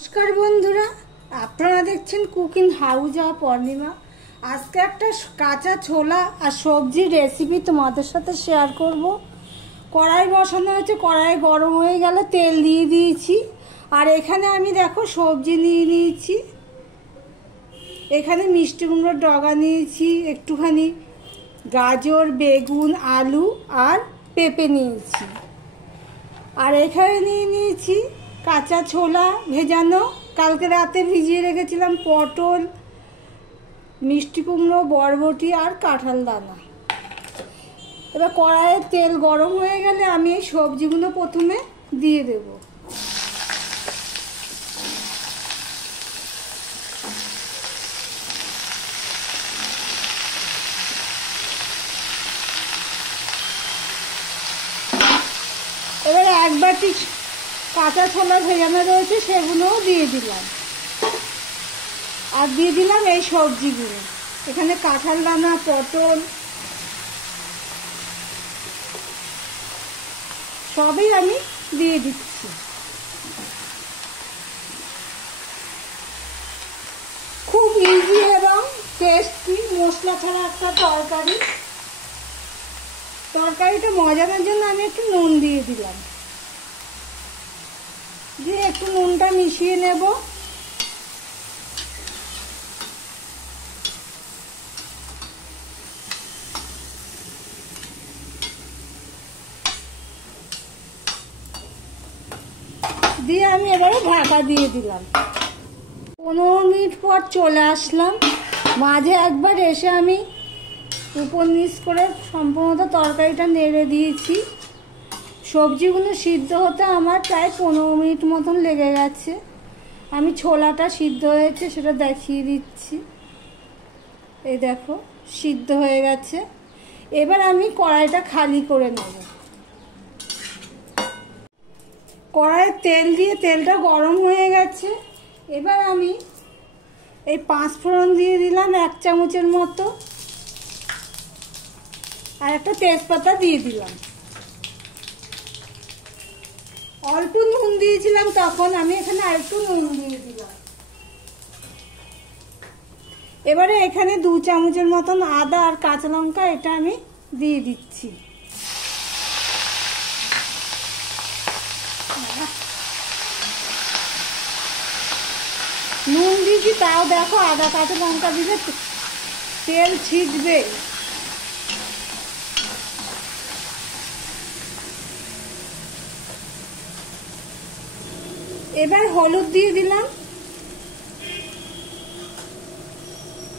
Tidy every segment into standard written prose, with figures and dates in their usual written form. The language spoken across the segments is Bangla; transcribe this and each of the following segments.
নমস্কার বন্ধুরা, আপনারা দেখছেন কুকিং হাউস অফ পূর্ণিমা। আজকে একটা কাঁচা ছোলা আর সবজির রেসিপি তোমাদের সাথে শেয়ার করব। কড়াই বসানো হয়েছে, কড়াই গরম হয়ে গেল, তেল দিয়ে দিয়েছি। আর এখানে আমি দেখো সবজি নিয়ে নিয়েছি। এখানে মিষ্টি কুমড়োর ডগা নিয়েছি, একটুখানি গাজর, বেগুন, আলু আর পেঁপে নিয়েছি। আর এখানে নিয়ে নিয়েছি কাঁচা ছোলা ভেজানো, কালকে রাতে ভিজিয়ে রেখেছিলাম, পটল, মিষ্টি কুমড়ো, বরবটি আর কাঁঠাল দানা। এবার কড়াইয়ে তেল গরম হয়ে গেলে আমি এই সবজিগুলো প্রথমে দিয়ে দেব। এবার এক বাটি কাঁচা ছোলা ভেজানো রয়েছে, সেগুলোও দিয়ে দিলাম। আর দিয়ে দিলাম এই সবজিগুলো। এখানে কাঁঠাল দানা, পটল সবই আমি দিয়ে দিচ্ছি। খুব ইজি এবং টেস্টি মশলা ছাড়া একটা তরকারি। তরকারিটা মজানোর জন্য আমি একটু নুন দিয়ে দিলাম, দিয়ে একটু নুনটা মিশিয়ে নেব। দিয়ে আমি এবারে ঢাকা দিয়ে দিলাম। 15 মিনিট পর চলে আসলাম। মাঝে একবার এসে আমি উপর নিচ করে সম্পূর্ণত তরকারিটা নেড়ে দিয়েছি। সবজিগুলো সিদ্ধ হতে আমার প্রায় 15 মিনিট মতন লেগে গেছে। আমি ছোলাটা সিদ্ধ হয়েছে সেটা দেখিয়ে দিচ্ছি। এই দেখো সিদ্ধ হয়ে গেছে। এবার আমি কড়াইটা খালি করে নেব। কড়াইয়ে তেল দিয়ে তেলটা গরম হয়ে গেছে। এবার আমি এই 5 ফোড়ন দিয়ে দিলাম 1 চামচের মতো, আর একটা তেজপাতা দিয়ে দিলাম। অল্প নুন দিয়েছিলাম তখন, আমি এখানে আরেকটু নুন দিয়ে দিলাম। এবারে এখানে 2 চামচের মতন আদা আর কাঁচা লঙ্কা এটা আমি দিয়ে দিচ্ছি। নুন দিয়েছি, তাও দেখো আদা কাঁচা লঙ্কা দিলে তেল ছিটবে। এবার হলুদ দিয়ে দিলাম।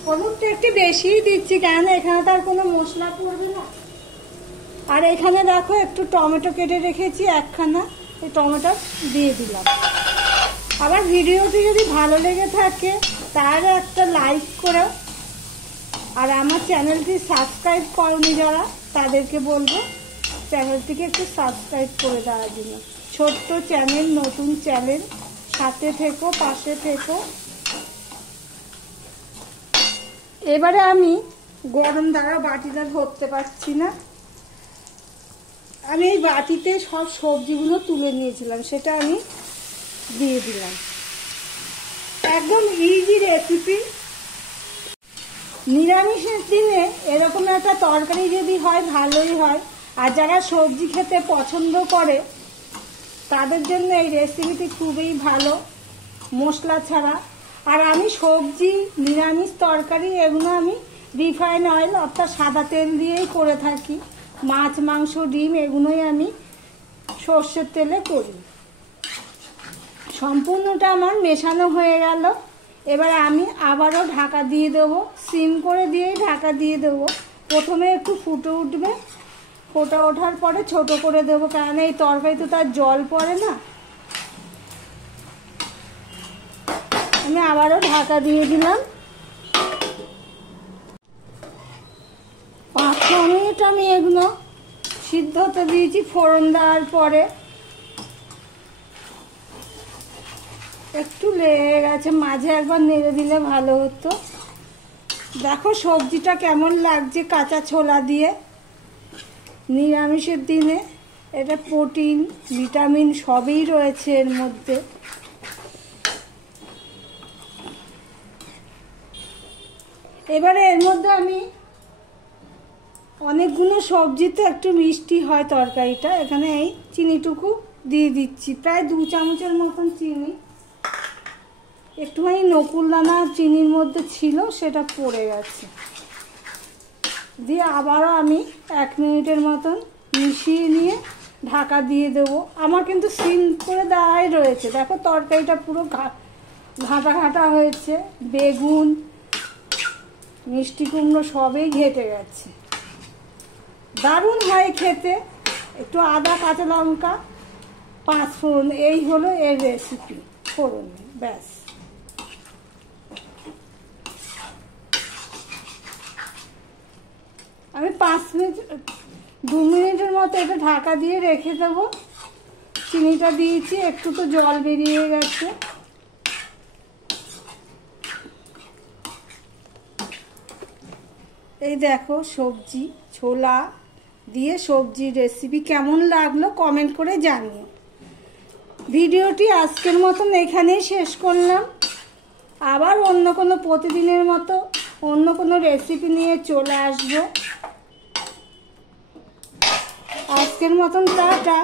হলুদটা একটু বেশিই দিচ্ছি, কেন এখানে তো আর কোনো মশলা পড়বে না। আর এখানে দেখো একটু টমেটো কেটে রেখেছি একখানা, এই টমেটো দিয়ে দিলাম। আবার ভিডিওটি যদি ভালো লেগে থাকে তাহলে একটা লাইক করো, আর আমার চ্যানেলটি সাবস্ক্রাইব করনি যারা তাদেরকে বলবো চ্যানেলটিকে একটু সাবস্ক্রাইব করে দেওয়ার জন্য। ছোট্ট চ্যানেল, নতুন চ্যানেল, সাথে থেকো, পাশে থেকো। এবারে আমি গরম দ্বারা বাটিটা ধরতে পারছি না, আমি এই বাটিতে সব সবজিগুলো তুলে নিয়েছিলাম, সেটা আমি দিয়ে দিলাম। একদম ইজি রেসিপি। নিরামিষের দিনে এরকম একটা তরকারি যদি হয় ভালোই হয়। আর যারা সবজি খেতে পছন্দ করে তাদের জন্য এই রেসিপিটি খুবই ভালো, মশলা ছাড়া। আর আমি সবজি, নিরামিষ তরকারি এগুলো আমি রিফাইন অয়েল অর্থাৎ সাদা তেল দিয়েই করে থাকি। মাছ, মাংস, ডিম এগুলোই আমি সর্ষের তেলে করি। সম্পূর্ণটা আমার মেশানো হয়ে গেল। এবার আমি আবারও ঢাকা দিয়ে দেবো, সিম করে দিয়েই ঢাকা দিয়ে দেবো। প্রথমে একটু ফুটে উঠবে, ফোটা ওঠার পরে ছোট করে দেবো, কারণ এই তরকারি তো তার জল পড়ে না। আমি আবারও ঢাকা দিয়ে দিলাম। 5-6 মিনিট আমি এগুলো সিদ্ধ হতে দিয়েছি ফোড়ন দেওয়ার পরে। একটু লেগে গেছে, মাঝে একবার নেড়ে দিলে ভালো হতো। দেখো সবজিটা কেমন লাগছে কাঁচা ছোলা দিয়ে। নিরামিষের দিনে এটা প্রোটিন, ভিটামিন সবই রয়েছে এর মধ্যে। এবারে এর মধ্যে আমি অনেকগুলো সবজিতে একটু মিষ্টি হয় তরকারিটা, এখানে এই চিনিটুকু দিয়ে দিচ্ছি, প্রায় 2 চামচের মতন চিনি। একটুখানি নকুলদানা চিনির মধ্যে ছিল, সেটা পড়ে গেছে। দিয়ে আবারও আমি 1 মিনিটের মতন মিশিয়ে নিয়ে ঢাকা দিয়ে দেবো। আমার কিন্তু সিম করে দেওয়াই রয়েছে। দেখো তরকারিটা পুরো ঘাঁটা ঘাঁটা হয়েছে, বেগুন মিষ্টি কুমড়ো সবই ঘেটে গেছে, দারুণ হয় খেতে। একটু আদা, কাঁচা লঙ্কা, 5 ফোড়ন, এই হলো এর রেসিপি। ফোড়ন ব্যাস। আমি 2 মিনিটের মতো এটা ঢাকা দিয়ে রেখে দেবো। চিনিটা দিয়েছি, একটু তো জল বেরিয়ে গেছে। এই দেখো সবজি, ছোলা দিয়ে সবজির রেসিপি কেমন লাগলো কমেন্ট করে জানিও। ভিডিওটি আজকের মতন এখানেই শেষ করলাম। আবার অন্য কোনো প্রতিদিনের মতো অন্য কোনো রেসিপি নিয়ে চলে আসবো। আজকের মতন টাটা।